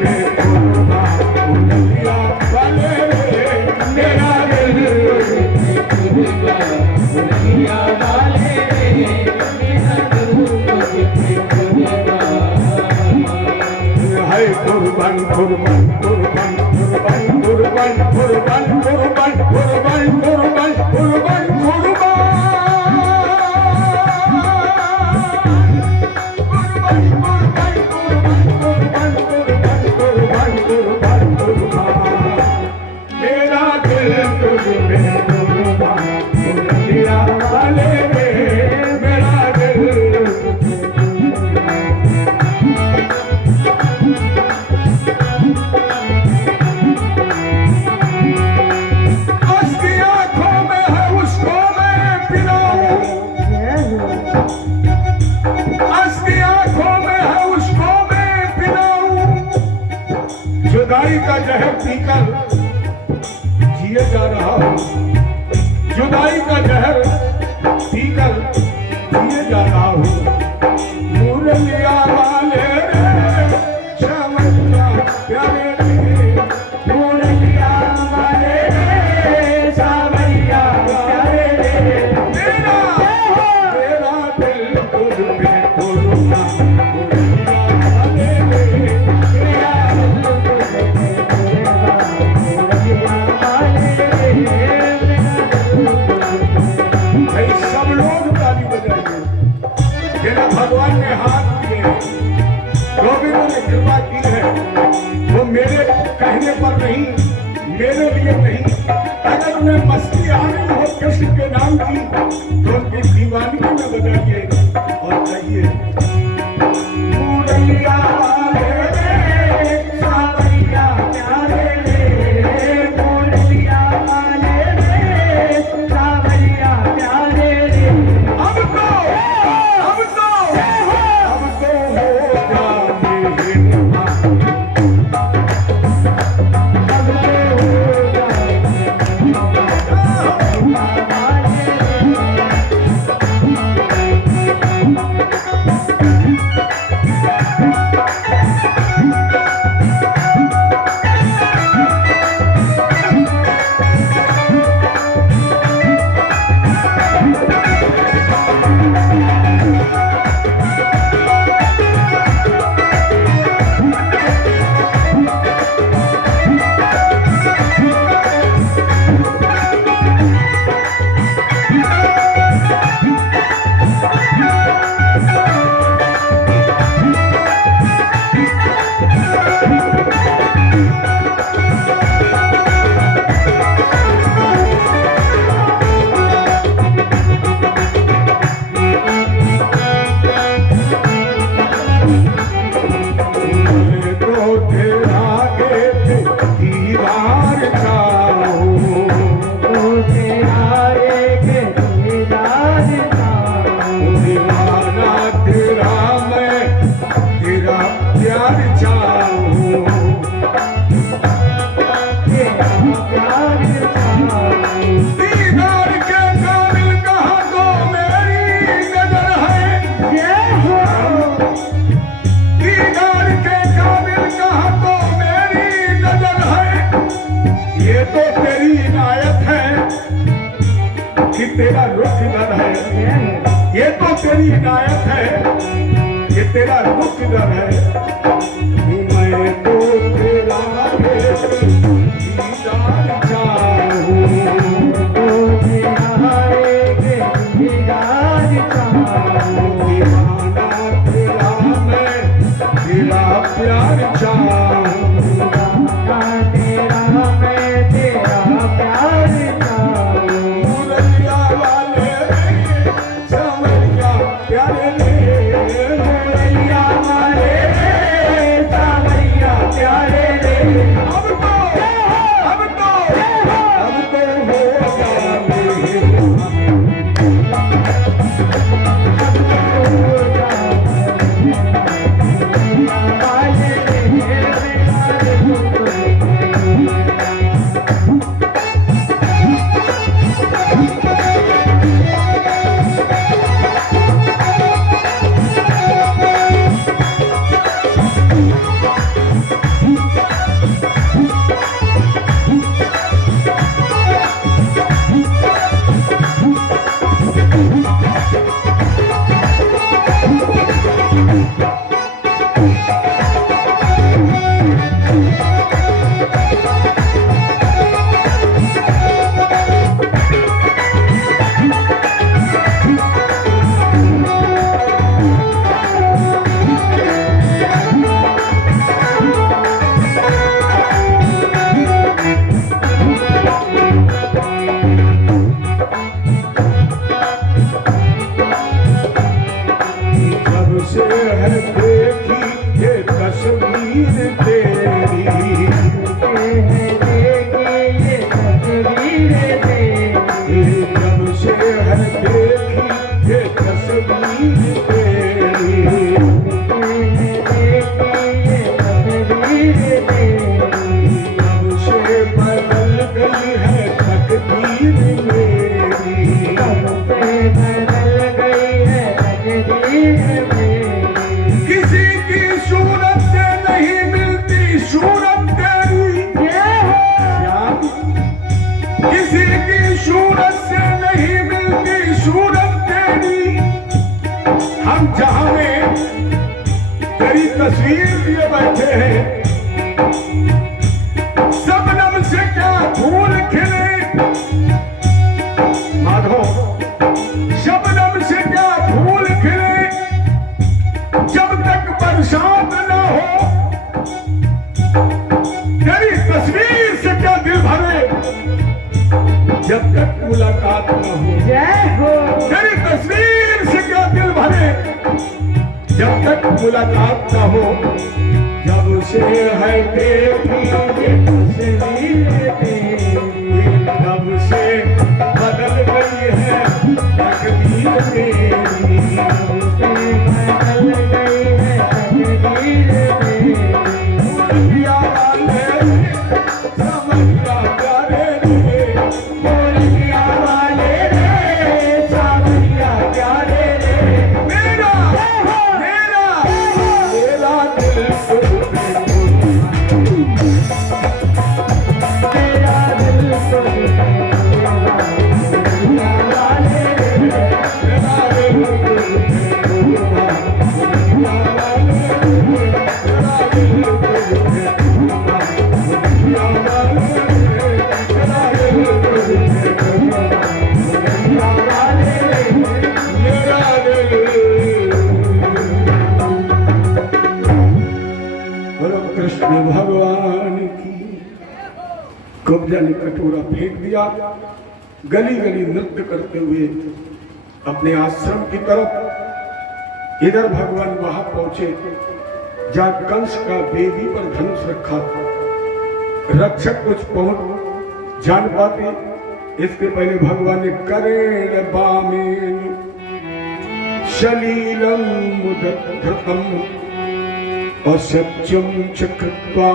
पे कुर्बान मुरलिया वाले रे मेरा दिल मुरलिया वाले रे मेरा दिल हाय कुर्बान कुर्बान कुर्बान कुर्बान कुर्बान कुर्बान कुर्बान कुर्बान कुर्बान कुर्बान मेरा दिल तुझ पे कुर्बान मुरलिया वाले रे मेरा दिल उसकी आंखों में है उसको मैं पिलाऊं उसकी आंखों में है उसको मैं पिलाऊं जुदाई का जहर पीकर जिए जा रहा हूं जुदाई का जहर पीकर जिए जा रहा हूं मुरलिया वाले रे श्यामलिया प्यारे रे मुरलिया वाले रे श्यामलिया प्यारे रे मेरा दिल तुझ पे कुर्बान मुरलिया वाले रे मेरा दिल तुझ पे मुरलिया वाले रे भाई सब लोग ताली बजाइए मेरा भगवान ने हाथ दिए गोविंद ने कृपा की है वो मेरे कहने पर नहीं मेरे लिए नहीं अगर उन्हें मस्ती आ रही हो कृष्ण के नाम की तो उनकी दीवानगी में बजाइए और कहिए मुरलिया वाले रे सावरिया प्यारे रे मुरलिया वाले रे सावरिया प्यारे रे अब तो हो जाने तेरा रुख दर है ये तो तेरी हिदायत है ये तेरा रुख दर है मैं तो तेरा दीदार चाहूं तो तेरा दीदार चाहूं दीवाना तेरा मैं तेरा प्यार चाहूं तेरा मैं तेरा प्यार है देखी ये तस्वीर तेरी, जब से है देखी ये तस्वीर तेरी, जब से बदल गई है तकदीर मेरी, किसी की सूरत से नहीं मिलती सूरत तेरी, किसी की सूरत से नहीं मिलती सूरत तेरी, हम जहां में तेरी तस्वीर लिए बैठे हैं, शबनम से क्या फूल खिले माधो, शबनम से क्या फूल खिले, जब तक बरसात न हो, तेरी तस्वीर से क्या दिल भरे, जब तक मुलाकात न हो, तेरी तस्वीर से क्या दिल भरे, जब तक मुलाकात न हो, जब से है देखी ये तस्वीर तेरी, जब से बदल गई है तकदीर तेरी, समझिया प्यारे रे, बोलिया वाले रे, समझिया प्यारे रे, मेरा मेरा मेरा दिल मेरा दिल कृष्ण भगवान की। कब्जा ने कटोरा फेंक दिया, गली गली नृत्य करते हुए अपने आश्रम की तरफ। इधर भगवान वहां पहुंचे जहां कंस का वेदी पर धनुष रखा था। रक्षक कुछ पहुंच जान पाते इसके पहले भगवान ने करेण बामेन शलीलम मुदधृतम और सत्यम चक्रत्वा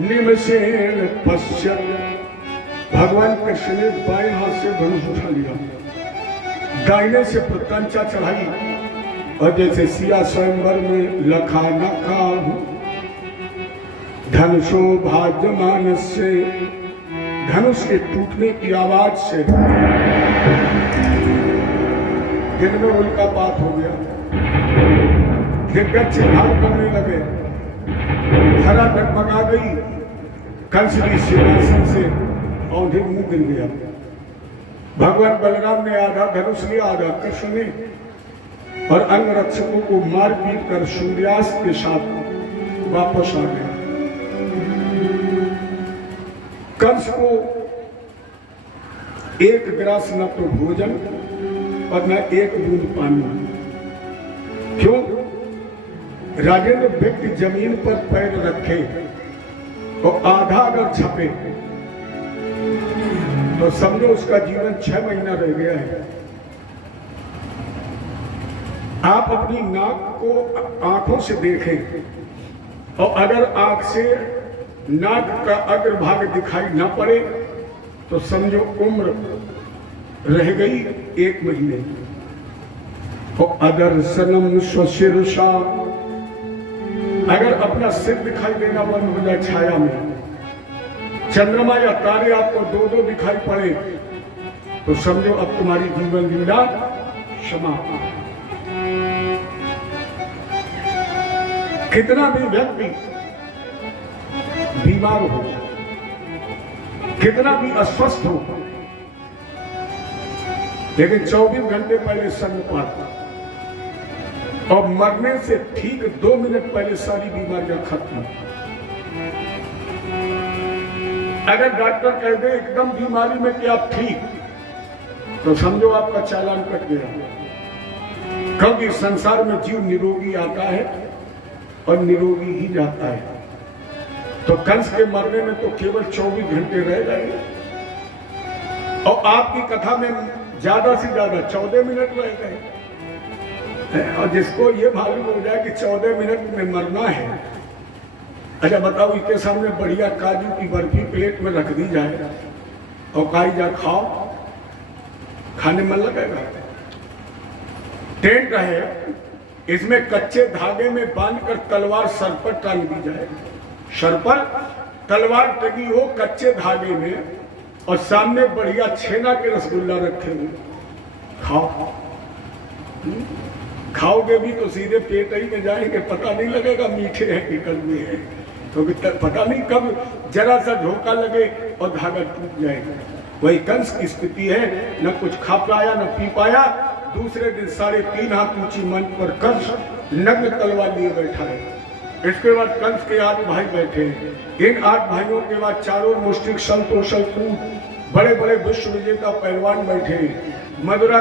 निमसेन पश्यत। भगवान कृष्ण ने बाएं हाथ से धनुष उठा लिया, दाहिने से प्रत्यंचा चढ़ाई और जैसे सिया स्वयंवर में लखा नखा धनुषो भाजमान से, धनुष के टूटने की आवाज से दिन में उल्कापात हो गया। दिग्गज चिन्हार करने लगे, धरा डगमगा गई, कंस की सिंहासन से औंधे मुंह गिर गया। भगवान बलराम ने आधा धनुष लिया, आधा कृष्ण ने, और अंग रक्षकों को मार पीट कर सूर्यास्त के साथ वापस आ गए। कंस को एक गिलास न तो भोजन और न एक बूंद पानी। क्यों? राजेंद्र व्यक्ति जमीन पर पैर रखे और आधा अगर छपे तो समझो उसका जीवन 6 महीना रह गया है। आप अपनी नाक को आंखों से देखें और अगर आंख से नाक का अग्रभाग दिखाई न पड़े तो समझो उम्र रह गई 1 महीने। और अदर्शनम स्वशीर्षा, अगर अपना सिर दिखाई देना बंद हो जाए छाया में, चंद्रमा या तारे आपको 2-2 दिखाई पड़े तो समझो अब तुम्हारी जीवन लीला समाप्त। कितना भी व्यक्ति बीमार हो, कितना भी अस्वस्थ हो, लेकिन 24 घंटे पहले संगपात और मरने से ठीक 2 मिनट पहले सारी बीमारियां खत्म। अगर डॉक्टर कह दे एकदम बीमारी में कि आप ठीक, तो समझो आपका चालान कट गया। क्योंकि संसार में जीव निरोगी आता है और निरोगी ही जाता है। तो कंस के मरने में तो केवल 24 घंटे रह गए और आपकी कथा में ज्यादा से ज्यादा 14 मिनट रह गए। और जिसको ये मालूम हो जाए कि 14 मिनट में मरना है, अच्छा बताओ, इसके सामने बढ़िया काजू की बर्फी प्लेट में रख दी जाए और कहा जा खाओ, खाने में लगेगा? टेंट है, इसमें कच्चे धागे में बांधकर तलवार सर पर टांग दी जाए, सर पर तलवार टंगी हो कच्चे धागे में, और सामने बढ़िया छेना के रसगुल्ला रखे हुए, खाओ। खाओगे भी तो सीधे पेट ही में जाएंगे, पता नहीं लगेगा मीठे हैं कि कड़वे हैं, क्योंकि पता नहीं कब जरा सा झोंका लगे और धागा टूट जाएगा। वही कंस की स्थिति है, न कुछ खा पाया न पी पाया। दूसरे दिन 3.5 हाथ ऊंची मंच पर कंस नग्न तलवार लिए बैठा है। इसके बाद कंस के 8 भाई बैठे हैं। इन 8 भाइयों के बाद चारों मुष्टिक संतोषल कूट बड़े बड़े विश्व विजेता पहलवान बैठे हैं। मथुरा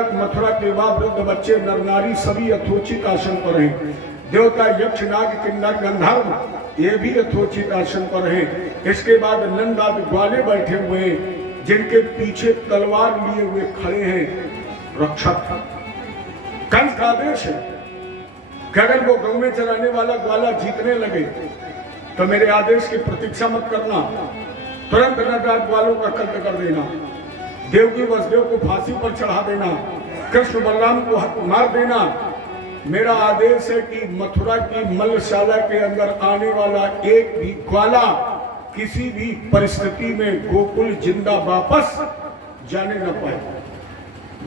के बाद वृद्ध बच्चे नर नारी सभी यथोचित आसन पर हैं। देवता यक्ष नाग किन्नर गंधर्व ये भी यथोचित आसन पर हैं। इसके बाद नंद आदि ग्वाले बैठे हुए हैं, जिनके पीछे तलवार लिए हुए खड़े हैं रक्षक। कंस का आदेश है कि अगर वो गांव में चलाने वाला ग्वाला जीतने लगे तो मेरे आदेश की प्रतीक्षा मत करना, तुरंत नटराज ग्वालों का कत्ल कर देना, देवकी वसुदेव को फांसी पर चढ़ा देना, कृष्ण बलराम को मार देना। मेरा आदेश है कि मथुरा की मल्लशाला के अंदर आने वाला एक भी ग्वाला किसी भी परिस्थिति में गोकुल जिंदा वापस जाने न पाए।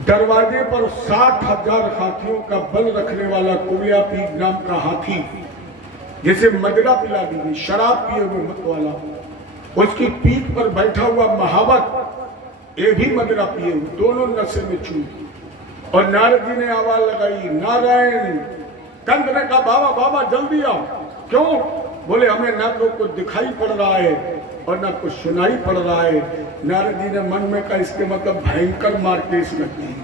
दरवाजे पर 60,000 हाथियों का बल रखने वाला कुलियापीड नाम का हाथी, जिसे मदिरा पिला दी गई, शराब पिए हुए मत वाला, उसकी पीठ पर बैठा हुआ महावत, ये भी मदिरा पिए हुए, दोनों नशे में चूर। और नारद जी ने आवाज लगाई, नारायण। कंस ने कहा, बाबा बाबा जल्दी आओ। क्यों? बोले हमें ना तो कुछ दिखाई पड़ रहा है और ना कुछ सुनाई पड़ रहा है। नारद जी ने मन में कहा, इसके मतलब भयंकर मार केस लगती है,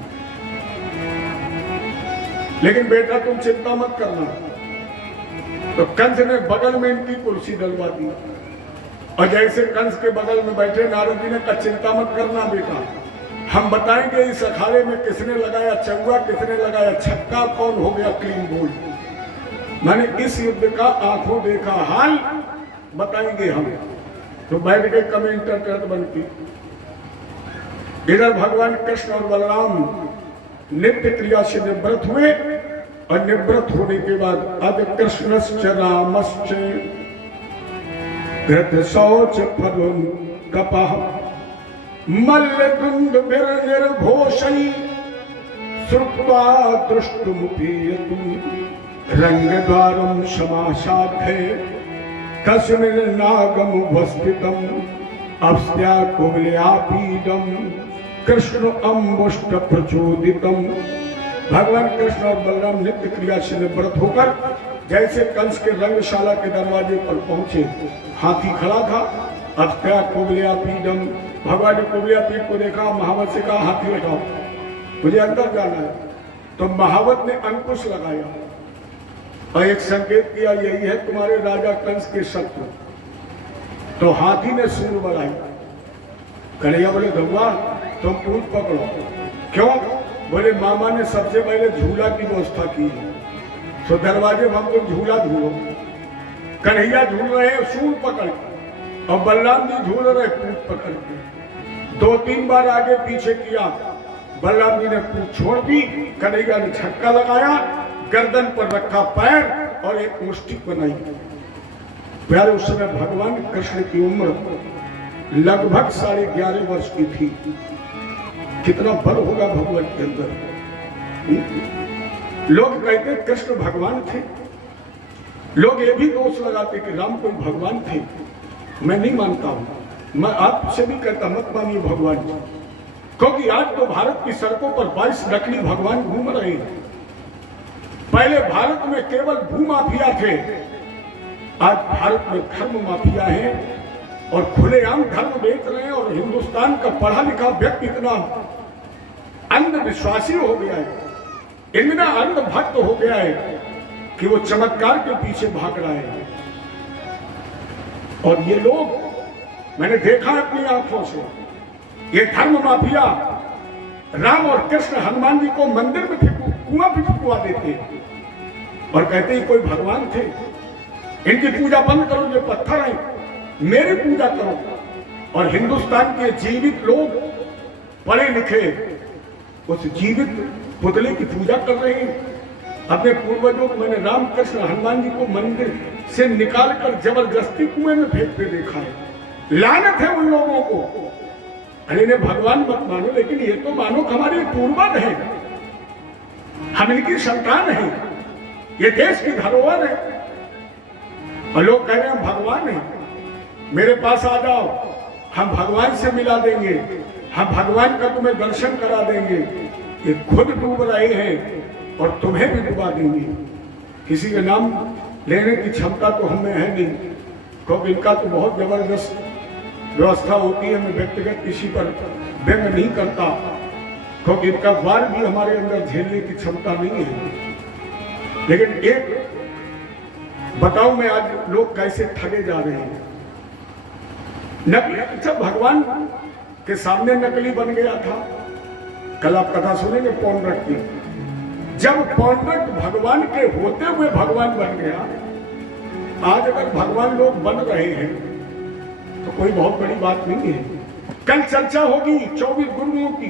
लेकिन बेटा तुम चिंता मत करना। तो कंस ने बगल में इनकी कुर्सी डलवा दी, और जैसे कंस के बगल में बैठे नारद जी ने कहा, चिंता मत करना बेटा, हम बताएंगे इस अखाड़े में किसने लगाया चौका, किसने लगाया छक्का, कौन हो गया क्लीन बोल्ड। मैंने इस युद्ध का आंखों देखा हाल बताएंगे हम। तो बैठ के कमेंटेटर बनती। इधर भगवान कृष्ण और बलराम नित्य क्रिया से निवृत्त हुए, और निवृत्त होने के बाद अब कृष्णश्च रामश्च घृत शौच फलुन कपः मल्ल दुंद निर्घोषई श्रुत्वा दृष्टुमुपीयतु रंग द्वारम समासाध्य कस्मिन् नागम उपस्थितम अस्या कुवलयापीडम कृष्ण अम्बुष्ट प्रचोदितम। भगवान कृष्ण और बलराम नित्य क्रिया से निवृत्त होकर जैसे कंस के रंगशाला के दरवाजे पर पहुंचे, हाथी खड़ा था। अस्या कुवलयापीडम, भगवान ने कुवलयापीड को देखा, महावत से कहा, हाथी हटाओ, मुझे अंदर जाना है। तो महावत ने अंकुश लगाया और एक संकेत किया, यही है तुम्हारे राजा कंस के शत्रु। तो हाथी ने सूंड बढ़ाई। कन्हैया बोले, धुआ तुम पूछ पकड़ो। क्यों? बोले मामा ने सबसे पहले झूला की व्यवस्था की है, तो दरवाजे में हम लोग झूला झूलो। कन्हैया झूल रहे हैं सूंड पकड़ के, और बलराम जी झूल रहे पूछ पकड़ के। 2-3 बार आगे पीछे किया, बलराम जी ने पूछ छोड़ दी, कन्हैया ने छक्का लगाया, गर्दन पर रखा पैर और एक मुष्टिक बनाई। प्यारे उस समय भगवान कृष्ण की उम्र लगभग 11.5 वर्ष की थी। कितना बल होगा भगवान के अंदर। लोग कहते कृष्ण भगवान थे, लोग ये भी दोष लगाते कि राम कोई भगवान थे। मैं नहीं मानता हूं, मैं आपसे भी कहता मत मानिए भगवान, क्योंकि आज तो भारत की सड़कों पर 22 नकली भगवान घूम रहे हैं। पहले भारत में केवल भूमाफिया थे, आज भारत में धर्म माफिया हैं और खुलेआम धर्म बेच रहे हैं। और हिंदुस्तान का पढ़ा लिखा व्यक्ति इतना अंधविश्वासी हो गया है, इतना अंधभक्त हो गया है कि वो चमत्कार के पीछे भाग रहा है। और ये लोग, मैंने देखा अपनी आंखों से, ये धर्म माफिया राम और कृष्ण हनुमान जी को मंदिर में कुआं भी फुकवा देते और कहते हैं कोई भगवान थे, इनकी पूजा बंद करो, ये पत्थर है, मेरी पूजा करो। और हिंदुस्तान के जीवित लोग, पढ़े लिखे, उस जीवित पुतले की पूजा कर रहे हैं। अपने पूर्वजों को, मैंने राम कृष्ण हनुमान जी को मंदिर से निकालकर जबरदस्ती कुएं में फेंकते देखा है। लानत है उन लोगों को। अरे इन्हें भगवान मत मानो, लेकिन ये तो मानो हमारे पूर्वज है, हम इनकी संतान है, ये देश की धरोहर है। और लोग कह रहे हैं भगवान है, मेरे पास आ जाओ, हम भगवान से मिला देंगे, हम भगवान का तुम्हें दर्शन करा देंगे। ये खुद डूब रहे हैं और तुम्हें भी डुबा देंगे। किसी के नाम लेने की क्षमता तो हमें है नहीं, क्योंकि इनका तो बहुत जबरदस्त व्यवस्था होती है। मैं व्यक्तिगत किसी पर व्यंग नहीं करता, क्योंकि इनका वार भी हमारे अंदर झेलने की क्षमता नहीं है। लेकिन एक बताओ, मैं आज लोग कैसे ठगे जा रहे हैं। नकली, जब भगवान के सामने नकली बन गया था, कल आप कथा सुनेंगे पौंड्रक की। जब पौंड्रक भगवान के होते हुए भगवान बन गया, आज अगर भगवान लोग बन रहे हैं तो कोई बहुत बड़ी बात नहीं है। कल चर्चा होगी 24 गुरुओं की,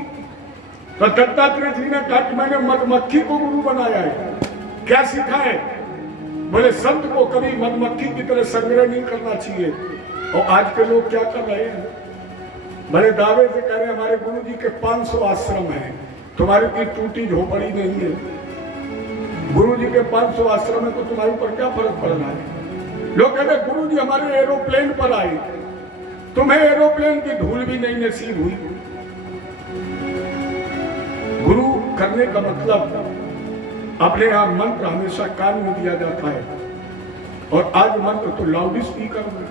तो दत्तात्रेय जी ने कहा कि मैंने मधुमक्खी को गुरु बनाया है। क्या सीखा है? बोले संत को कभी मधुमक्खी की तरह संग्रह नहीं करना चाहिए। और आज के लोग क्या कर रहे हैं? बड़े दावे से कह रहे हैं हमारे गुरु जी के 500 आश्रम हैं, तुम्हारी की टूटी झोपड़ी नहीं है। गुरु जी के 500 आश्रम में तो तुम्हारे ऊपर क्या फर्क पड़ रहा है? लोग कहते हैं गुरु जी हमारे एरोप्लेन पर आए, तुम्हें एरोप्लेन की धूल भी नहीं नसीब हुई। गुरु करने का मतलब अपने यहां मंत्र हमेशा कान में दिया जाता है, और आज मंत्र तो लाउड स्पीकर में।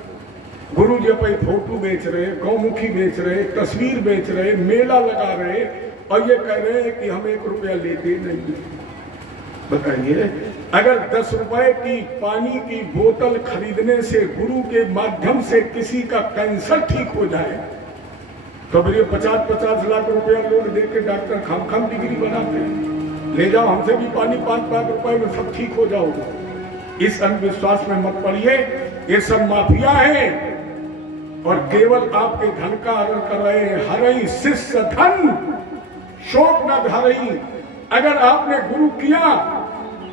गुरु जी अपनी फोटो बेच रहे, गौमुखी बेच रहे, तस्वीर बेच रहे, मेला लगा रहे, और ये कह रहे हैं कि हम 1 रुपया लेते नहीं। बताइए, अगर 10 रुपए की पानी की बोतल खरीदने से गुरु के माध्यम से किसी का कैंसर ठीक हो जाए, तो फिर ये 50-50 लाख रुपया लोग दे के डॉक्टर खाम डिग्री बनाते हैं। ले जाओ हमसे भी पानी 5 लाख रुपए में सब ठीक हो जाओगे। इस अंधविश्वास में मत पड़िए, ये सब माफिया है और केवल आपके धन का हरण कर रहे हैं। हरई शिष्य धन शोक न धरई। अगर आपने गुरु किया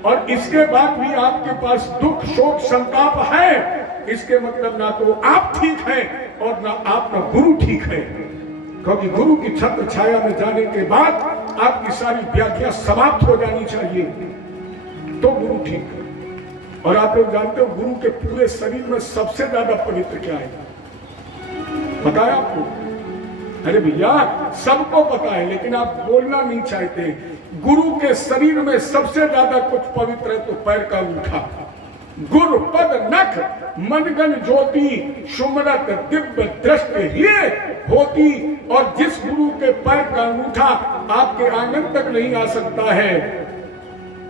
और इसके बाद भी आपके पास दुख शोक संताप है, इसके मतलब ना तो आप ठीक हैं और ना आपका गुरु ठीक है। क्योंकि गुरु की छत्र छाया में जाने के बाद आपकी सारी व्याधियां समाप्त हो जानी चाहिए, तो गुरु ठीक है। और आप लोग जानते हो गुरु के पूरे शरीर में सबसे ज्यादा पवित्र क्या है? बताया आपको? अरे भैया सबको पता है, लेकिन आप बोलना नहीं चाहते। गुरु के शरीर में सबसे ज्यादा कुछ पवित्र है तो पैर का अंगूठा। गुरु पद नख मनगन ज्योति सुमरत दिव्य दृष्टि ये होती। और जिस गुरु के पैर का अंगूठा आपके आंगन तक नहीं आ सकता है,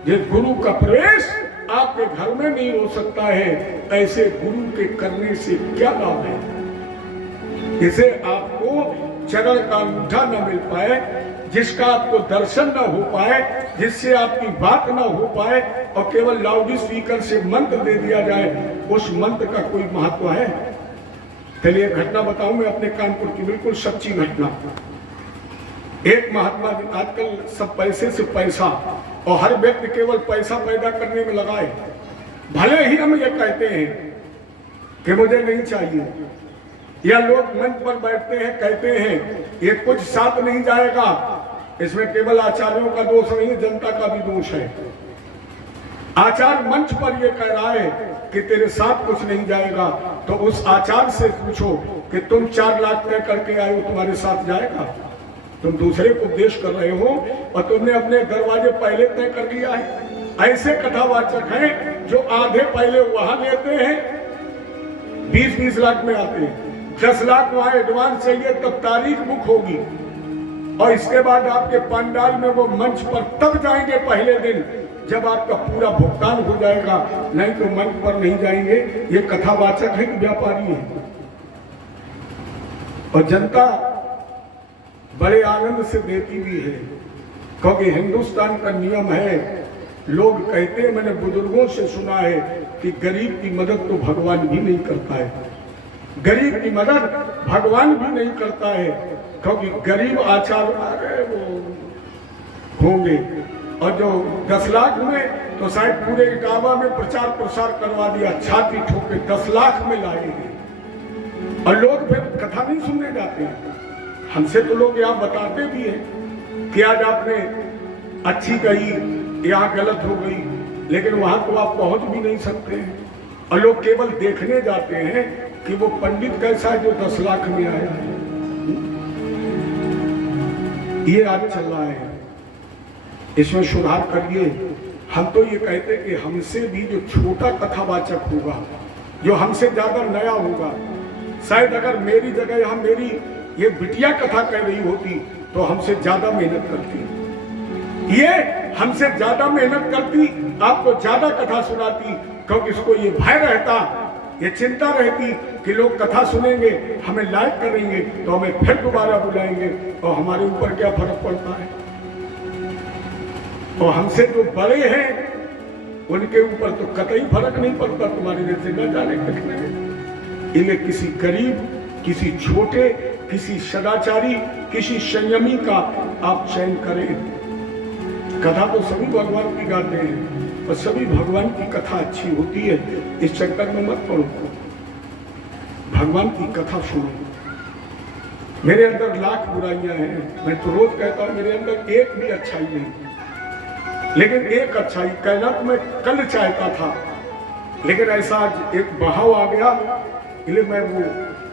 जिस गुरु का प्रवेश आपके घर में नहीं हो सकता है, ऐसे गुरु के करने से क्या लाभ है? इसे आपको चरण का अंगूठा न मिल पाए, जिसका आपको दर्शन न हो पाए, जिससे आपकी बात न हो पाए, और केवल लाउड स्पीकर से मंत्र दे दिया जाए, उस मंत्र का कोई महत्व है? चलिए घटना बताऊं मैं अपने कानपुर की, बिल्कुल सच्ची घटना। एक महात्मा जी, आजकल सब पैसे से पैसा, और हर व्यक्ति केवल पैसा पैदा करने में लगा है। भले ही हम ये कहते हैं कि मुझे नहीं चाहिए, या लोग मंच पर बैठते हैं कहते हैं ये कुछ साथ नहीं जाएगा, इसमें केवल आचार्यों का दोष नहीं, जनता का भी दोष है। आचार्य मंच पर ये कह रहा है कि तेरे साथ कुछ नहीं जाएगा, तो उस आचार्य से पूछो कि तुम 4 लाख तय करके आए हो, तुम्हारे साथ जाएगा? तुम दूसरे को उपदेश कर रहे हो और तुमने अपने दरवाजे पहले तय कर लिया है। ऐसे कथावाचक हैं जो आधे पहले वहां लेते हैं, 20-20 लाख में आते हैं, 10 लाख वहां एडवांस चाहिए, तब तारीख बुक होगी और इसके बाद आपके पंडाल में वो मंच पर तब जाएंगे पहले दिन जब आपका पूरा भुगतान हो जाएगा, नहीं तो मंच पर नहीं जाएंगे। ये कथावाचक है कि व्यापारी है? और जनता बड़े आनंद से देती भी है, क्योंकि हिंदुस्तान का नियम है। लोग कहते हैं, मैंने बुजुर्गों से सुना है कि गरीब की मदद तो भगवान भी नहीं करता है। गरीब की मदद भगवान भी नहीं करता है, क्योंकि गरीब आचार वो होंगे। और जो 10 लाख में तो शायद पूरे इटावा में प्रचार प्रसार करवा दिया, छाती ठोके 10 लाख में लाए हैं। और लोग फिर कथा नहीं सुनने जाते हैं। हमसे तो लोग यहाँ बताते भी हैं कि आज आपने अच्छी कही, यहाँ गलत हो गई, लेकिन वहां तो आप पहुंच भी नहीं सकते हैं। और लोग केवल देखने जाते हैं कि वो पंडित कैसा है जो 10 लाख में आया है। ये आज चल रहा है, इसमें सुधार करिए। हम तो ये कहते कि हमसे भी जो छोटा कथावाचक होगा, जो हमसे ज्यादा नया होगा, शायद अगर मेरी जगह यहाँ मेरी ये बिटिया कथा कह रही होती तो हमसे ज्यादा मेहनत करती, ये हमसे ज्यादा मेहनत करती, आपको ज्यादा कथा सुनाती, क्योंकि इसको ये भय रहता, ये चिंता रहती कि लोग कथा सुनेंगे, हमें लाइक करेंगे तो हमें फिर दोबारा बुलाएंगे, और हमारे ऊपर क्या फर्क पड़ता है। और हमसे जो बड़े हैं उनके ऊपर तो कतई फर्क नहीं पड़ता, तुम्हारे जैसे न जाने कितने। इन्हें किसी गरीब, किसी छोटे, किसी सदाचारी, किसी संयमी का आप चयन करें। कथा तो सभी भगवान की गाते हैं और सभी भगवान की कथा अच्छी होती है, इस चक्कर में मत पड़ो, भगवान की कथा सुनो। मेरे अंदर लाख बुराइयां हैं, मैं तो रोज कहता हूं मेरे अंदर एक भी अच्छाई नहीं, लेकिन एक अच्छाई कहना तो मैं कल चाहता था, लेकिन ऐसा आज एक बहाव आ गया, इसलिए मैं वो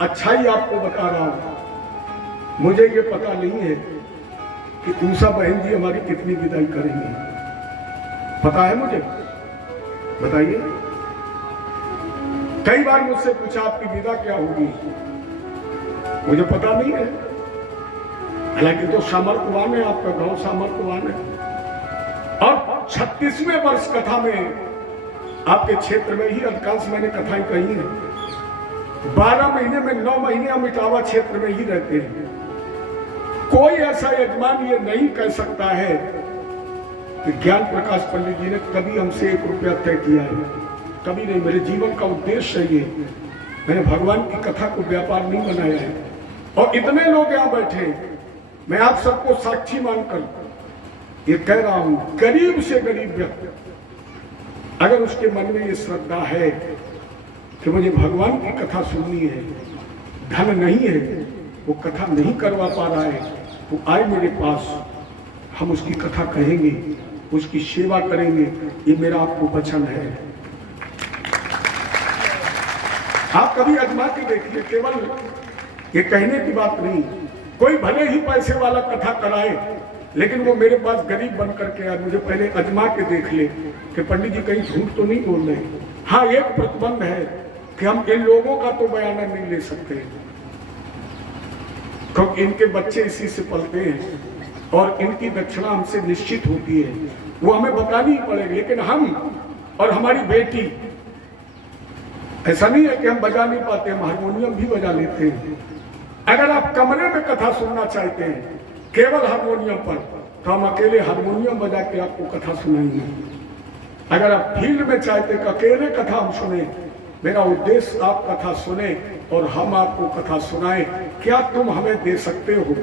अच्छाई आपको बता रहा हूं। मुझे ये पता नहीं है कि उषा बहन जी हमारी कितनी विदाई करेंगी, पता है मुझे? बताइए। कई बार मुझसे पूछा आपकी विदा क्या होगी, मुझे पता नहीं है। हालांकि तो सामर्थ्यवान है, आपका गांव सामर्थ्यवान है। और 36वें वर्ष कथा में आपके क्षेत्र में ही अधिकांश मैंने कथाएं कही हैं। 12 महीने में 9 महीने हम इटावा क्षेत्र में ही रहते हैं। कोई ऐसा यजमान ये नहीं कह सकता है कि ज्ञान प्रकाश पंडित जी ने कभी हमसे 1 रुपया तय किया है, कभी नहीं। मेरे जीवन का उद्देश्य ये, मैंने भगवान की कथा को व्यापार नहीं बनाया है। और इतने लोग यहाँ बैठे, मैं आप सबको साक्षी मानकर ये कह रहा हूं, गरीब से गरीब व्यक्ति अगर उसके मन में ये श्रद्धा है कि मुझे भगवान की कथा सुननी है, धन नहीं है, वो कथा नहीं करवा पा रहा है, तो आए मेरे पास, हम उसकी कथा कहेंगे, उसकी सेवा करेंगे। ये मेरा आपको वचन है। आप कभी आजमा के देखिए, केवल ये कहने की बात नहीं। कोई भले ही पैसे वाला कथा कराए, लेकिन वो मेरे पास गरीब बन करके आए, मुझे पहले आजमा के देख ले कि पंडित जी कहीं झूठ तो नहीं बोल रहे। हाँ, एक प्रतिबंध है कि हम इन लोगों का तो बयाना नहीं ले सकते, क्योंकि इनके बच्चे इसी से पलते हैं और इनकी दक्षिणा हमसे निश्चित होती है, वो हमें बतानी ही पड़ेगी। लेकिन हम और हमारी बेटी, ऐसा नहीं है कि हम बजा नहीं पाते, हम हारमोनियम भी बजा लेते हैं। अगर आप कमरे में कथा सुनना चाहते हैं केवल हारमोनियम पर, तो हम अकेले हारमोनियम बजा के आपको कथा सुनाएंगे। अगर आप फील्ड में चाहते कि अकेले कथा हम सुने, मेरा उद्देश्य आप कथा सुने और हम आपको कथा सुनाएं। क्या तुम हमें दे सकते हो?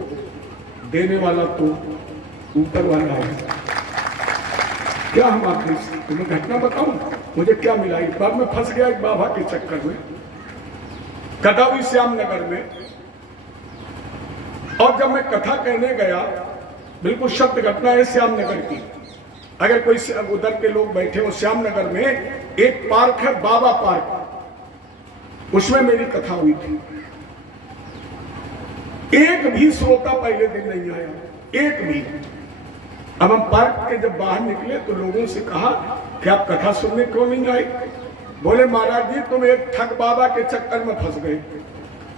देने वाला तो ऊपर वाला है। क्या हम आपको तुम्हें घटना बताऊं, मुझे क्या मिला? एक बार मैं फंस गया एक बाबा के चक्कर में, कदावी श्यामनगर में। और जब मैं कथा कहने गया, बिल्कुल सत्य घटना है श्यामनगर की। अगर कोई उधर के लोग बैठे हो, श्यामनगर में एक पार्क है, बाबा पार्क, उसमें मेरी कथा हुई थी। एक भी श्रोता पहले दिन नहीं आया, एक भी। अब हम पार्क के जब बाहर निकले तो लोगों से कहा कि आप कथा सुनने क्यों नहीं आए? बोले महाराज जी तुम एक ठग बाबा के चक्कर में फंस गए।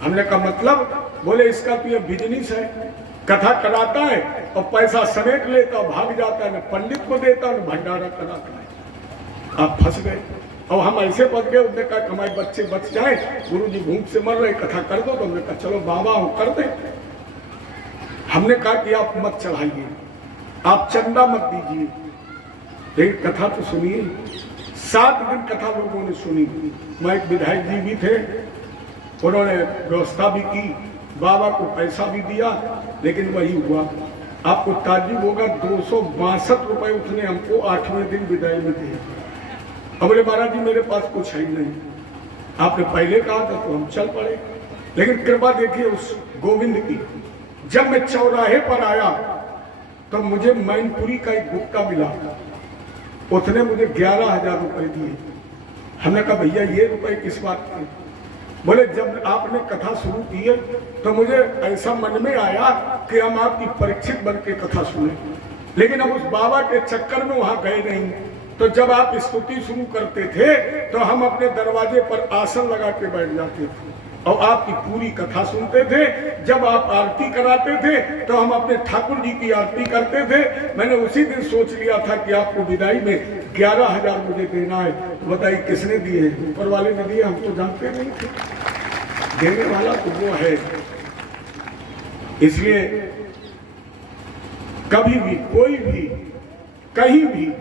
हमने कहा मतलब? बोले इसका तो ये बिजनेस है, कथा कराता है और पैसा समेट लेता, भाग जाता है, न पंडित को देता न भंडारा कराता है। आप फंस गए। और हम ऐसे फंस गए, उसने कहा कि हमारे बच्चे बच जाए, गुरु जी भूख से मर रहे, कथा कर दो। तो हमने कहा चलो बाबा हम कर दे। हमने कहा कि आप मत चढ़ाइए, आप चंदा मत दीजिए, लेकिन कथा तो सुनिए। 7 दिन कथा लोगों ने सुनी। मैं एक विधायक जी भी थे, उन्होंने व्यवस्था भी की, बाबा को पैसा भी दिया, लेकिन वही हुआ। आपको ताज्जुब होगा, 262 रुपए उसने हमको 8वें दिन विदाई में दिए। अब बोले महाराज जी मेरे पास कुछ है ही नहीं, आपने पहले कहा था तो हम चल पड़े। लेकिन कृपा देखिए उस गोविंद की। जब मैं चौराहे पर आया तो मुझे मैनपुरी का एक गुप्ता मिला, उसने मुझे 11,000 रुपए दिए। हमने कहा भैया ये रुपए किस बात के? बोले जब आपने कथा शुरू की है तो मुझे ऐसा मन में आया कि हम आपकी परीक्षित बन के कथा सुने, लेकिन अब उस बाबा के चक्कर में वहां गए नहीं। तो जब आप स्तुति शुरू करते थे तो हम अपने दरवाजे पर आसन लगा के बैठ जाते थे और आपकी पूरी कथा सुनते थे। जब आप आरती कराते थे तो हम अपने ठाकुर जी की आरती करते थे। मैंने उसी दिन सोच लिया था कि आपको विदाई में 11,000 मुझे देना है। तो बताइए किसने दिए? ऊपर वाले ने दिए, हम तो जानते नहीं थे। देने वाला तो वो है। इसलिए कभी भी कोई भी कहीं भी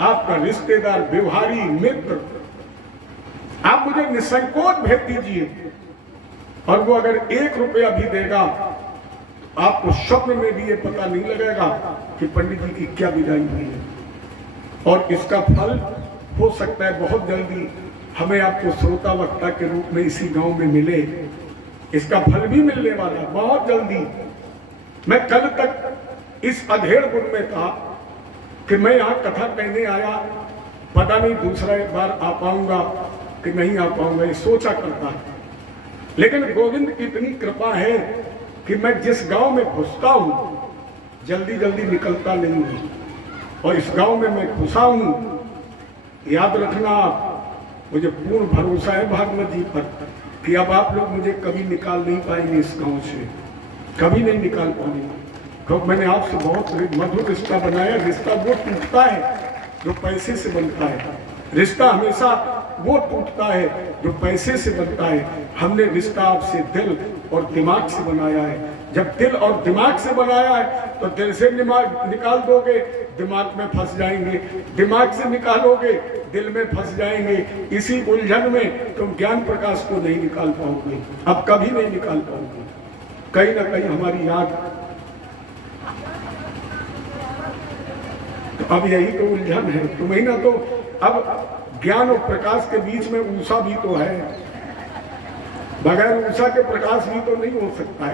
आपका रिश्तेदार, व्यवहारी, मित्र, आप मुझे निसंकोच भेज दीजिए और वो अगर 1 रुपया भी देगा, आपको स्वप्न में भी ये पता नहीं लगेगा कि पंडित जी की क्या विदाई हुई है। और इसका फल हो सकता है बहुत जल्दी हमें आपको श्रोता वक्ता के रूप में इसी गांव में मिले। इसका फल भी मिलने वाला है बहुत जल्दी। मैं कल तक इस अधेड़पुर में था कि मैं यहाँ कथा कहने आया, पता नहीं दूसरा एक बार आ पाऊंगा कि नहीं आ पाऊंगा, ये सोचा करता है। लेकिन गोविंद की इतनी कृपा है कि मैं जिस गांव में घुसता हूँ जल्दी जल्दी निकलता नहीं हूँ, और इस गांव में मैं घुसा हूँ। याद रखना, मुझे पूर्ण भरोसा है भागवत जी पर कि अब आप लोग मुझे कभी निकाल नहीं पाएंगे इस गांव से, कभी नहीं निकाल पाएंगे। क्योंकि मैंने आपसे बहुत मधुर रिश्ता बनाया। रिश्ता वो टूटता है जो पैसे से बनता है, रिश्ता हमेशा वो टूटता है जो पैसे से बनता है। हमने रिश्ता आपसे दिल और दिमाग से बनाया है। जब दिल और दिमाग से बनाया है तो दिल से निकाल दोगे, दिमाग में फंस जाएंगे, दिमाग से निकालोगे, दिल में फंस जाएंगे। इसी उलझन में तुम ज्ञान प्रकाश को नहीं निकाल पाओगे, अब कभी नहीं निकाल पाओगे। कहीं ना कहीं हमारी याद, तो अब यही तो उलझन है। तुम्हें ना तो अब ज्ञान और प्रकाश के बीच में ऊषा भी तो है, बगैर ऊषा के प्रकाश भी तो नहीं हो सकता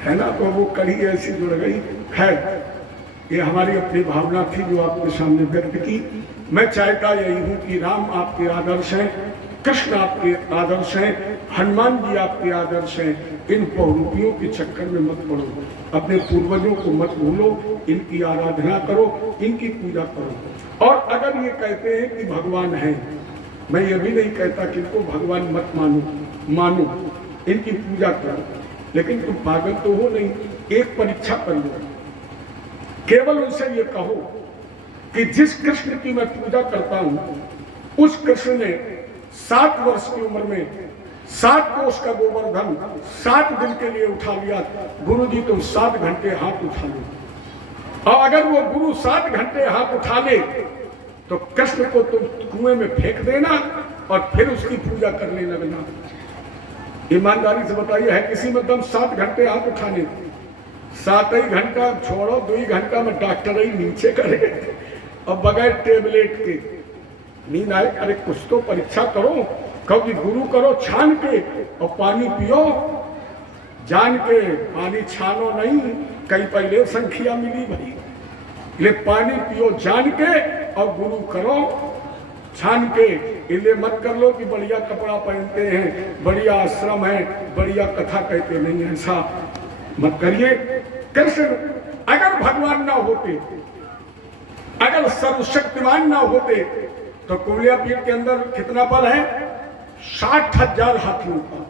है ना। तो वो कड़ी ऐसी जुड़ गई। खैर, ये हमारी अपनी भावना थी जो आपके सामने व्यक्त की। मैं चाहता यही हूँ कि राम आपके आदर्श हैं, कृष्ण आपके आदर्श हैं, हनुमान जी आपके आदर्श हैं। इन बहुरूपियों के चक्कर में मत पड़ो, अपने पूर्वजों को मत भूलो, इनकी आराधना करो, इनकी पूजा करो। और अगर ये कहते हैं कि भगवान है, मैं ये भी नहीं कहता कि इनको भगवान मत मानो, इनकी पूजा करो, लेकिन तुम पागल तो हो नहीं। एक परीक्षा कर लो, केवल उनसे ये कहो कि जिस कृष्ण की मैं पूजा करता हूँ उस कृष्ण ने 7 वर्ष की उम्र में 7 कोष का गोवर्धन 7 दिन के लिए उठा लिया। गुरु जी तुम 7 घंटे हाथ उठा लो, और अगर वो गुरु 7 घंटे हाथ उठा ले तो कृष्ण को तुम कुएं में फेंक देना और फिर उसकी पूजा करने लगना। ईमानदारी से बताइए, है किसी में दम 7 घंटे हाथ उठाने? 7 ही घंटा छोड़ो, 2 ही घंटा में डॉक्टर ही नीचे करे और बगैर टेबलेट के नींद आए। अरे कुछ तो परीक्षा करो, कभी गुरु करो छान के और पानी पियो जान के, पानी छानो नहीं। कई पहले संख्या मिली भाई, ले पानी पियो जान के और गुरु करो छान के। इले मत कर लो कि बढ़िया कपड़ा पहनते हैं, बढ़िया आश्रम है, बढ़िया कथा कहते नहीं, ऐसा मत करिए। कृष्ण अगर भगवान ना होते, अगर सर्वशक्तिमान ना होते तो कुलिया पीठ के अंदर कितना बल है? 60,000 हाथियों का।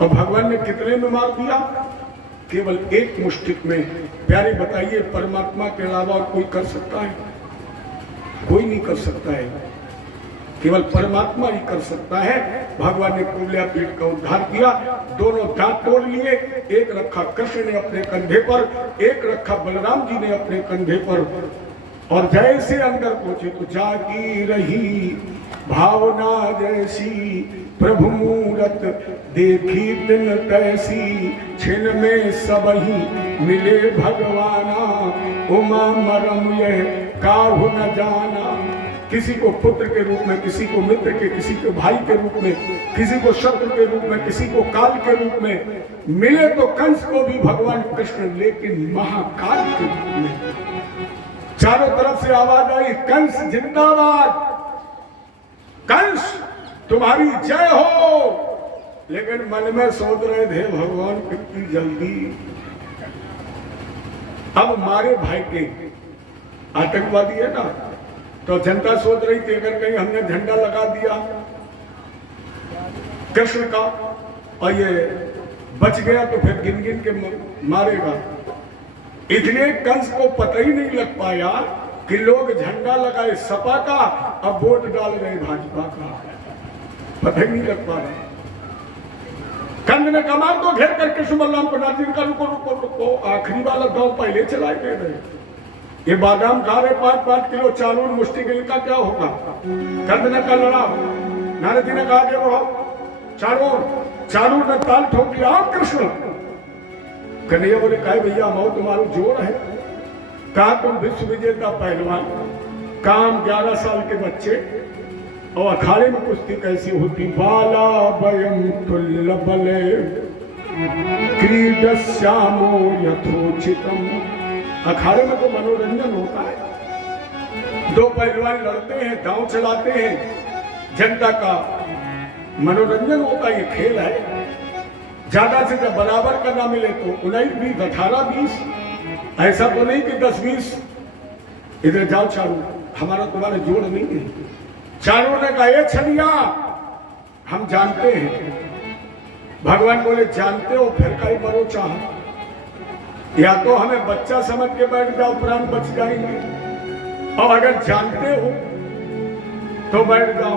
और भगवान ने कितने में मार दिया? केवल एक मुष्टिक में। प्यारे बताइए, परमात्मा के अलावा और कोई कर सकता है? कोई नहीं कर सकता है, केवल परमात्मा ही कर सकता है। भगवान ने कुबल्या पीठ का उद्धार किया, दोनों दांत तोड़ लिए, एक रखा कृष्ण ने अपने कंधे पर, एक रखा बलराम जी ने अपने कंधे पर, और जैसे अंदर पहुंचे तो जागी रही भावना जैसी, प्रभु मूरत देखी दिन तैसी, छिन में सबही मिले भगवाना, उमा मरम यह काहू न जाना। किसी को पुत्र के रूप में, किसी को मित्र के, किसी को भाई के रूप में, किसी को शत्रु के रूप में, किसी को काल के रूप में मिले, तो कंस को भी भगवान कृष्ण, लेकिन महाकाल के रूप में। चारों तरफ से आवाज आई, कंस जिंदाबाद, कंस तुम्हारी जय हो। लेकिन मन में सोच रहे थे, भगवान कितनी जल्दी, अब मारे भाई के आतंकवादी है ना, तो जनता सोच रही थी अगर कहीं हमने झंडा लगा दिया कृष्ण का और ये बच गया तो फिर गिन गिन के मारेगा। इसलिए कंस को पता ही नहीं लग पाया कि लोग झंडा लगाए सपा का, अब वोट डाल रहे भाजपा का, पता ही नहीं लग पा रहा। कंस ने कमाल को घेर कर कृष्ण बलराम प्रहलाद जी का रुको रुको रुको, आखिरी वाला गांव पहले चलाए दे रहे। ये बादाम खा रहे 5-5 किलो, चारों मुष्टि गिल का क्या होगा? कंस ने कहा लड़ा, नारद जी ने कहा कि वो चारों ने ताल ठोक लिया, आओ कृष्ण। कन्हैया बोले, कहे भैया हम तुम्हारा जोर है, कहा तुम विश्व विजेता पहलवान, काम 11 साल के बच्चे, और अखाड़े में कुश्ती कैसी होती? बाला वयम तुल्य बले क्रीडस्यामो यथोचितम। अखाड़े में तो मनोरंजन होता है, दो पहलवान लड़ते हैं, दांव चलाते हैं, जनता का मनोरंजन होता है, ये खेल है। ज्यादा से ज्यादा बराबर का ना मिले तो 19-20, 18-20, ऐसा तो नहीं कि 10-20। इधर जाओ चारों, हमारा तुम्हारा जोड़ नहीं है। चारों ने कहा, ये छलिया हम जानते हैं। भगवान बोले, जानते हो फिर काहे मरो चाह, या तो हमें बच्चा समझ के बैठ जाओ, प्राण बच जाएंगे, और अगर जानते हो तो बैठ जाओ,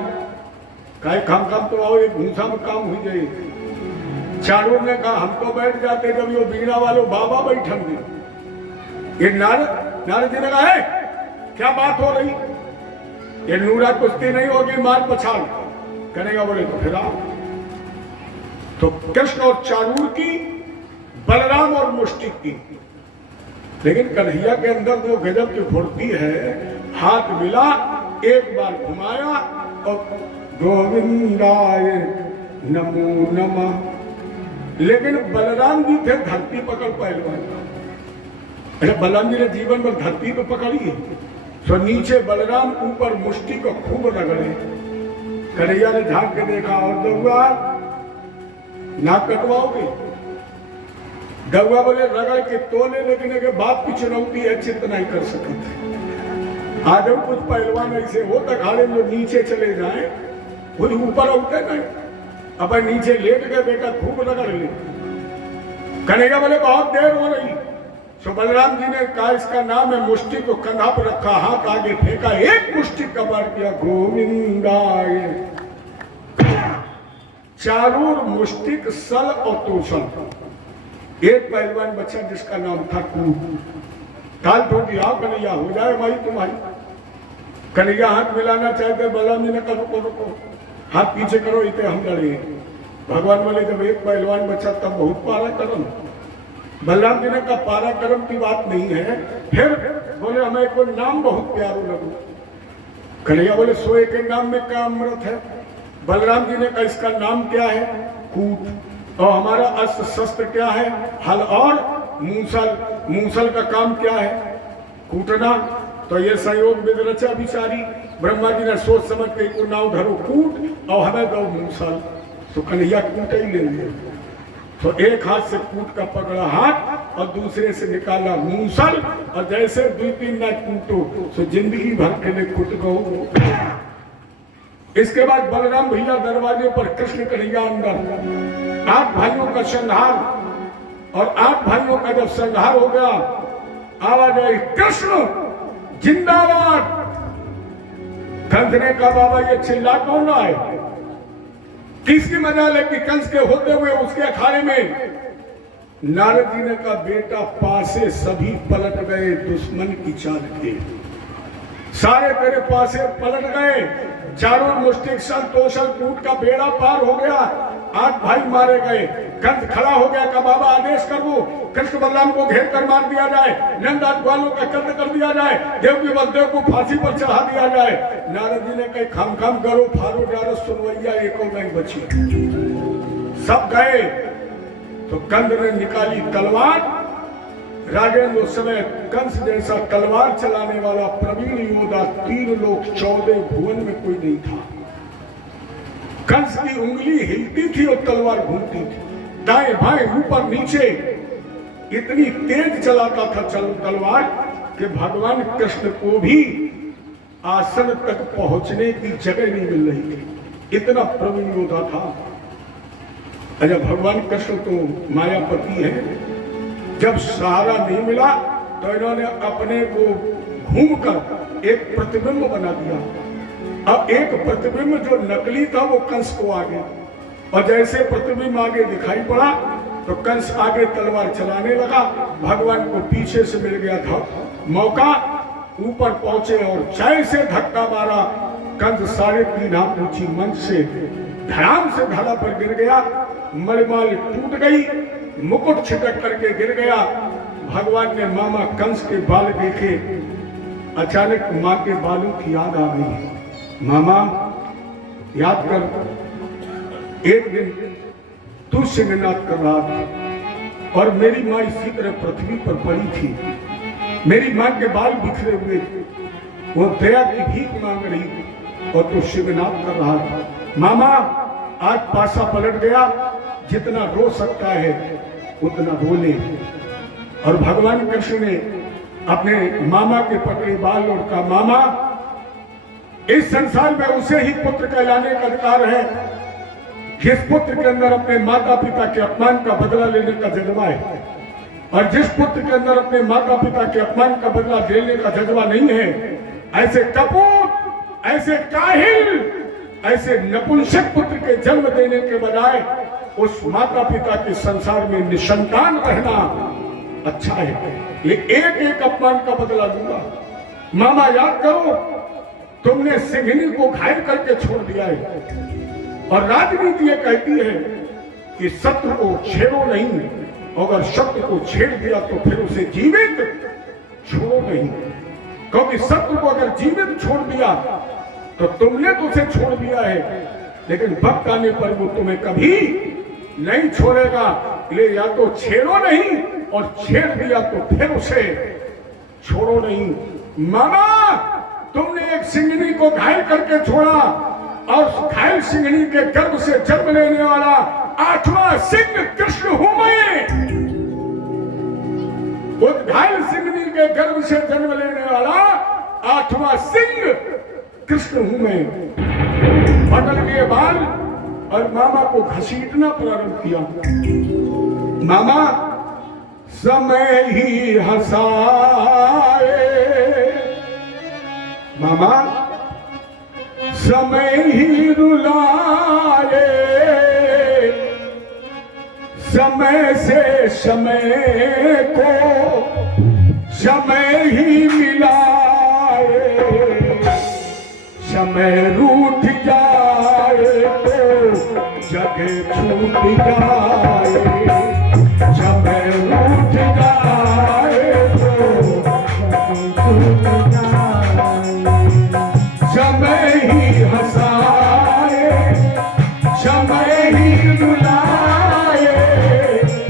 काहे काम तो आओ, एक भूसा में काम हो जाए। चारों ने कहा, हम तो बैठ जाते जब ये बीड़ा वाले बाबा बैठेंगे। ये नारद जी ने कहा, है क्या बात हो रही? ये नूरा कुश्ती नहीं होगी, मार पछाड़ करेगा। बोले तो फिर आओ। तो कृष्ण और चारूर की, बलराम और मुष्टिक की। लेकिन कन्हैया के अंदर वो गजब की फुर्ती है, हाथ मिला, एक बार घुमाया और गोविंदाय नमो नमः। लेकिन बलराम जी थे धरती पकड़ पहलवान। अरे बलराम जी ने जीवन में धरती तो पकड़ी है, तो नीचे बलराम, ऊपर मुष्टि को खूब रगड़े। कन्हैया ने झांक के देखा, और दउआ नाक कटवाओगे? दउआ बोले, रगड़ के तोले, लेकिन के बाप की चुनौती है, चित्त नहीं कर सकते। आज कुछ पहलवान ऐसे हो अखाड़े में नीचे चले जाए, खुद ऊपर उठते नहीं, अब नीचे लेट गए, बेटा खूब रगड़ ले। कन्हैया बोले, बहुत देर हो रही। तो बलराम जी ने कहा, इसका नाम है, मुष्टि को कंधा पर रखा, हाथ आगे फेंका, एक मुष्टि कबाड़ किया, गोविंदाय। चारूर, मुष्टिक, सल और तोषण। एक पहलवान बच्चा जिसका नाम था कूट। ताल ठोकी, आओ कन्हैया, हो जाए भाई तुम्हारी। कन्हैया हाथ मिलाना चाहते, बलराम जी ने कहा, रुको रुको, हाथ पीछे करो, इतने हम लड़े। भगवान बोले, जब एक पहलवान बच्चा तब बहुत पराक्रम। बलराम जी ने कहा, पराक्रम की बात नहीं है। फिर बोले, हमें कोई नाम बहुत प्यारो लगो। कन्हैया बोले, सोए के नाम में क्या अमृत है? बलराम जी ने कहा, इसका नाम क्या है? कूट। और हमारा अस्त्र शस्त्र क्या है? हल और मूसल। मूसल का काम क्या है? कूटना। तो ये संयोग विदरचा विचारी, ब्रह्मा जी ने सोच समझ के को नाव धरो कूट, और हमें दो मूसल। तो कन्हैया कूट ही ले लिए। तो एक हाथ से कूट का पकड़ा हाथ, और दूसरे से निकाला मूसल, और जैसे 2-3 ना कूटो तो जिंदगी भर के लिए कूट गो। इसके बाद बलराम भैया दरवाजे पर, कृष्ण कन्हैया अंदर। 8 भाइयों का संहार, और 8 भाइयों का जब संहार हो गया, आवाज आई कृष्ण जिंदाबाद। कंस ने कहा बाबा ये चिल्ला कौन रहा है, किसकी मजाल है कि कंस के होते हुए उसके अखाड़े में। नारद जी ने कहा बेटा पासे सभी पलट गए दुश्मन की चाल के, सारे तेरे पासे पलट गए, चारों मुष्टिक संतोषल कूट का बेड़ा पार हो गया, 8 भाई मारे गए। कंस खड़ा हो गया, कहा बाबा आदेश कर दो कृष्ण बलराम को घेर कर मार दिया जाए, नंद आदि ग्वालों का कत्ल कर दिया जाए, देवकी बलदेव को फांसी पर चढ़ा दिया जाए। नारद जी ने कहा खाम खाम करो, फारो डारो सुनवैया एको नहीं बची। सब गए तो कंस ने निकाली तलवार। राजेंद्र उस समय कंस जैसा तलवार चलाने वाला प्रवीण योद्धा 3 लोक 14 भुवन में कोई नहीं था। कंस की उंगली हिलती थी और तलवार घूमती थी, दाएं बाएं ऊपर नीचे, इतनी तेज चलाता था तलवार कि भगवान कृष्ण को भी आसन तक पहुंचने की जगह नहीं मिल रही थी, इतना प्रवीण योद्धा था। अच्छा भगवान कृष्ण तो मायापति है, जब सहारा नहीं मिला तो इन्होंने अपने को घूमकर एक प्रतिबिंब बना दिया। अब एक प्रतिबिंब जो नकली था वो कंस को आ गया, और जैसे प्रतिबिंब आगे दिखाई पड़ा तो कंस आगे तलवार चलाने लगा, भगवान को पीछे से मिल गया था मौका, ऊपर पहुंचे और जैसे धक्का मारा कंस 3.5 हाथ ऊंची मंच से धड़ाम से धड़ा पर गिर गया, मणिमाल टूट गई, मुकुट छिटक करके गिर गया। भगवान ने मामा कंस के बाल देखे, अचानक माँ के बालों की याद आ गई। मामा याद कर, एक दिन तू सिंहनाद कर रहा था और मेरी माँ इसी तरह पृथ्वी पर पड़ी थी, मेरी माँ के बाल बिखरे हुए थे, वो दया की भीख मांग रही थी और तू सिंहनाद कर रहा था। मामा आज पासा पलट गया, जितना रो सकता है उतना रो ले। और भगवान कृष्ण ने अपने मामा के पकड़े बाल और कहा मामा इस संसार में उसे ही पुत्र कहलाने का अधिकार है जिस पुत्र के अंदर अपने माता पिता के अपमान का बदला लेने का जज्बा है, और जिस पुत्र के अंदर अपने माता पिता के अपमान का बदला लेने का जज्बा नहीं है, ऐसे कपूत, ऐसे काहिल, ऐसे नपुंसक पुत्र के जन्म देने के बजाय उस माता पिता के संसार में निसंतान रहना अच्छा है। ये एक एक अपमान का बदला लूंगा। मामा याद करो, तुमने सिंहनी को घायल करके छोड़ दिया है, और राजनीति ये कहती है कि शत्रु को छेड़ो नहीं, अगर शत्रु को छेड़ दिया तो फिर उसे जीवित छोड़ो नहीं, क्योंकि शत्रु को अगर जीवित छोड़ दिया तो तुमने तो उसे छोड़ दिया है, लेकिन वक्त आने पर वो तुम्हें कभी नहीं छोड़ेगा। ले या तो छेड़ो नहीं, और छेड़ दिया तो फिर उसे छोड़ो नहीं। मामा तुमने एक सिंहनी को घायल करके छोड़ा, और उस घायल सिंहनी के गर्भ से जन्म लेने वाला 8वां सिंह कृष्ण हूं मैं। उस घायल सिंहनी के गर्भ से जन्म लेने वाला 8वां सिंह कृष्ण हूं मैं। बदल गए बाल और मामा को घसीटना प्रारंभ किया। मामा समय ही हंसाए, मामा समय ही रुलाए, समय से समय को समय ही मिलाए, समय रूठ जाए तो जगह छूट जाए, समय रूठ जाए तो छूट जाए, समय ही हंसाए, समय ही रुलाए,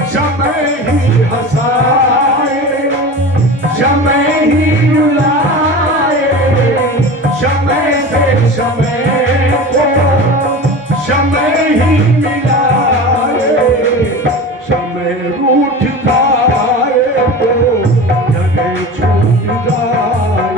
समय ही हंसाए, समय ही रुलाए, समय से समय को समय ही मिलाए, समय रूठ जाए तो जगह छूट जाए।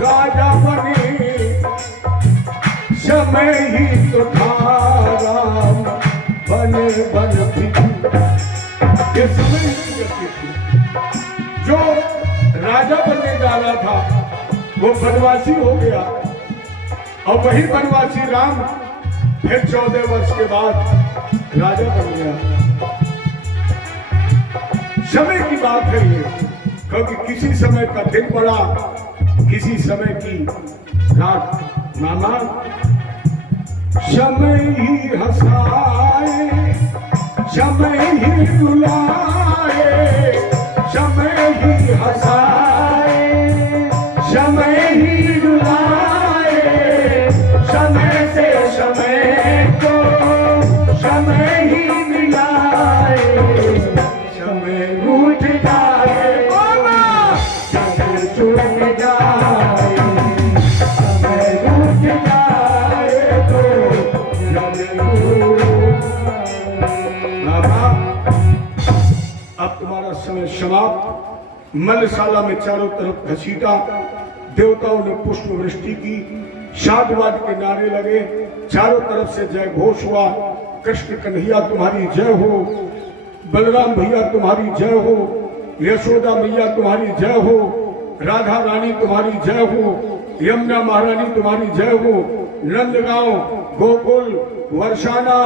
राजा बने, समय ही तो था राम बने बन भी। ये समय की गति थी। जो राजा बनने जा रहा था वो वनवासी हो गया, और वही वनवासी राम फिर 14 वर्ष के बाद राजा बन गया। समय की बात है ये, क्योंकि किसी समय का दिन पड़ा, किसी समय की रात। मामा समय ही हंसाए, समय ही रुलाए, समय ही हंसाए, समय ही रुलाए, समय से समय को समय ही मिलाए, समय रूठ जाए, समय छूट जाए, समय रूठ जाए तो बाबा अब तुम्हारा समय समाप्त। मलशाला में चारों तरफ घसीटा, देवताओं ने पुष्प वृष्टि की, साधुवाद के नारे लगे, चारों तरफ से जय घोष हुआ। कृष्ण कन्हैया तुम्हारी जय हो, बलराम भैया तुम्हारी जय हो, यशोदा मैया तुम्हारी जय हो, राधा रानी तुम्हारी जय हो, यमुना महारानी तुम्हारी जय हो, नंदगांव, गोकुल, वर्षाना,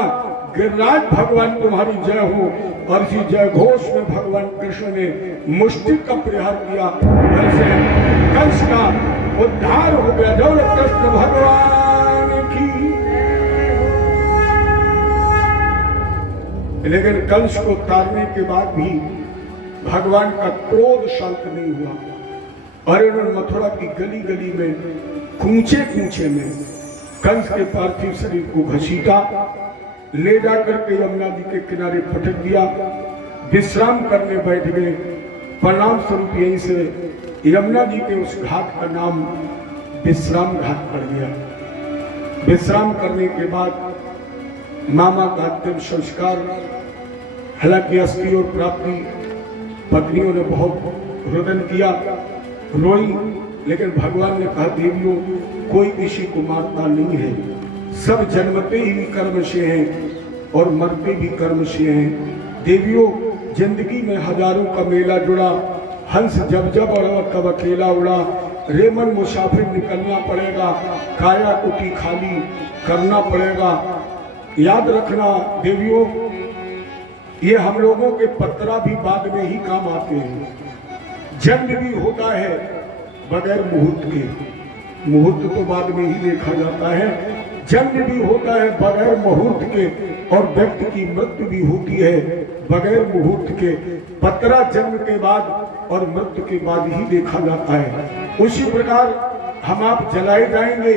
गिरिराज भगवान तुम्हारी जय हो। और इसी जय घोष में भगवान कृष्ण ने मुष्टि का प्रहार किया, वैसे कंस का उद्धार हो गया। जय कृष्ण भगवान की। लेकिन कंस को तारने के बाद भी भगवान का क्रोध शांत नहीं हुआ, और उन्होंने मथुरा की गली गली में, कूचे कूचे में कंस के पार्थिव शरीर को घसीटा, ले जाकर के यमुना जी के किनारे पटक दिया, विश्राम करने बैठ गए। परिणाम स्वरूप यहीं से यमुना जी के उस घाट का नाम विश्राम घाट पड़ गया। विश्राम करने के बाद मामा का अंतिम संस्कार, हालांकि अस्थि और प्राप्ति पत्नियों ने बहुत रुदन किया, रोई, लेकिन भगवान ने कहा देवियों कोई किसी को मारता नहीं है, सब जन्मते ही कर्म से हैं और मरते भी कर्म से हैं। देवियों जिंदगी में हजारों का मेला जुड़ा, हंस जब जब और तब अकेला उड़ा, रेमन मुसाफिर निकलना पड़ेगा, काया कुटी खाली करना पड़ेगा। याद रखना देवियों, ये हम लोगों के पत्रा भी बाद में ही काम आते हैं। जन्म भी होता है बगैर मुहूर्त के, मुहूर्त तो बाद में ही देखा जाता है। जन्म भी होता है बगैर मुहूर्त के, और व्यक्ति की मृत्यु भी होती है बगैर मुहूर्त के। पत्रा जन्म के बाद और मृत्यु के बाद ही देखा जाता है। उसी प्रकार हम आप जलाए जाएंगे,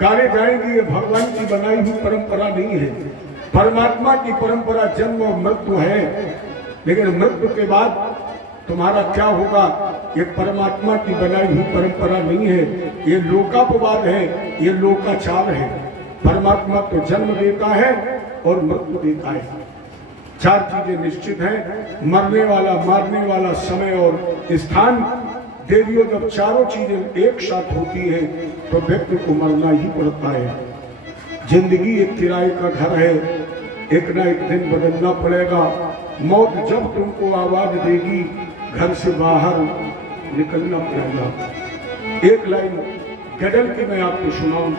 गाड़े जाएंगे, ये भगवान की बनाई हुई परंपरा नहीं है। परमात्मा की परंपरा जन्म और मृत्यु है, लेकिन मृत्यु के बाद तुम्हारा क्या होगा ये परमात्मा की बनाई हुई परंपरा नहीं है, ये लोकापवाद है, ये लोकाचार है। परमात्मा तो जन्म देता है और मृत्यु देता है। 4 चीजें निश्चित हैं, मरने वाला, मारने वाला, समय और स्थान। देवियों जब चारों चीजें एक साथ होती है तो व्यक्ति को मरना ही पड़ता है। जिंदगी एक किराए का घर है, एक ना एक दिन बदलना पड़ेगा। मौत जब तुमको आवाज देगी घर से बाहर निकलना पड़ेगा। एक लाइन गजल की मैं आपको सुनाऊं।